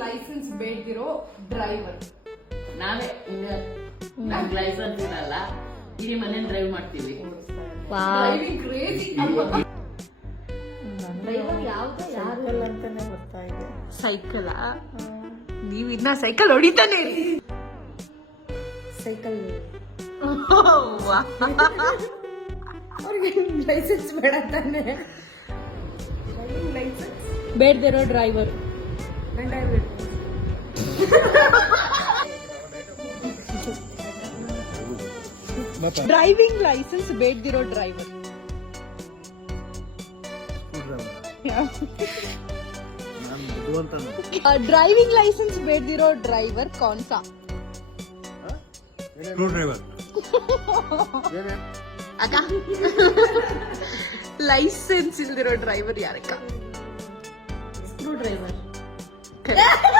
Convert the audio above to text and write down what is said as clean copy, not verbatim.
Licence ಬೇಡ್ದಿರೋ driver. ನಾವೇ ನಮ್ಗೆ ಲೈಸೆನ್ಸ್ ಇರಲ್ಲ, ಇಡೀ ಮನೆ ಡ್ರೈವ್ ಮಾಡ್ತೀವಿ. ಡ್ರೈವಿಂಗ್ ಕ್ರೇಜಿ ಅಲ್ವಾ? ಡ್ರೈವರ್ ಯಾವ್ದು ಯಾರು ಅಂತಾನೆ ಬರ್ತಾ ಇದೆ. ಸೈಕಲ್ ನೀವ್ ಇನ್ನ ಸೈಕಲ್ ಹೊಡಿತಾನೆ ಸೈಕಲ್ ಅವ್ರಿಗೆ ಲೈಸೆನ್ಸ್ ಬೇಡ ತಾನೆ. ಲೈಸೆನ್ಸ್ ಬೇಡ್ದಿರೋ ಡ್ರೈವರ್. ಗಂಡ ಇರ್ಬೇಕು. ಡ್ರೈವಿಂಗ್ ಲೈಸೆನ್ಸ್ ಬೇಡ್ದಿರೋ ಡ್ರೈವರ್. ಡ್ರೈವಿಂಗ್ ಲೈಸೆನ್ಸ್ ಬೇಡ್ದಿರೋ ಡ್ರೈವರ್ ಕೌನ್ಸಾ? Screw driver. ಅಕ್ಕ ಲೈಸೆನ್ಸ್ ಇಲ್ದಿರೋ ಡ್ರೈವರ್ ಯಾರಕ್ಕ? Screw driver. Correct.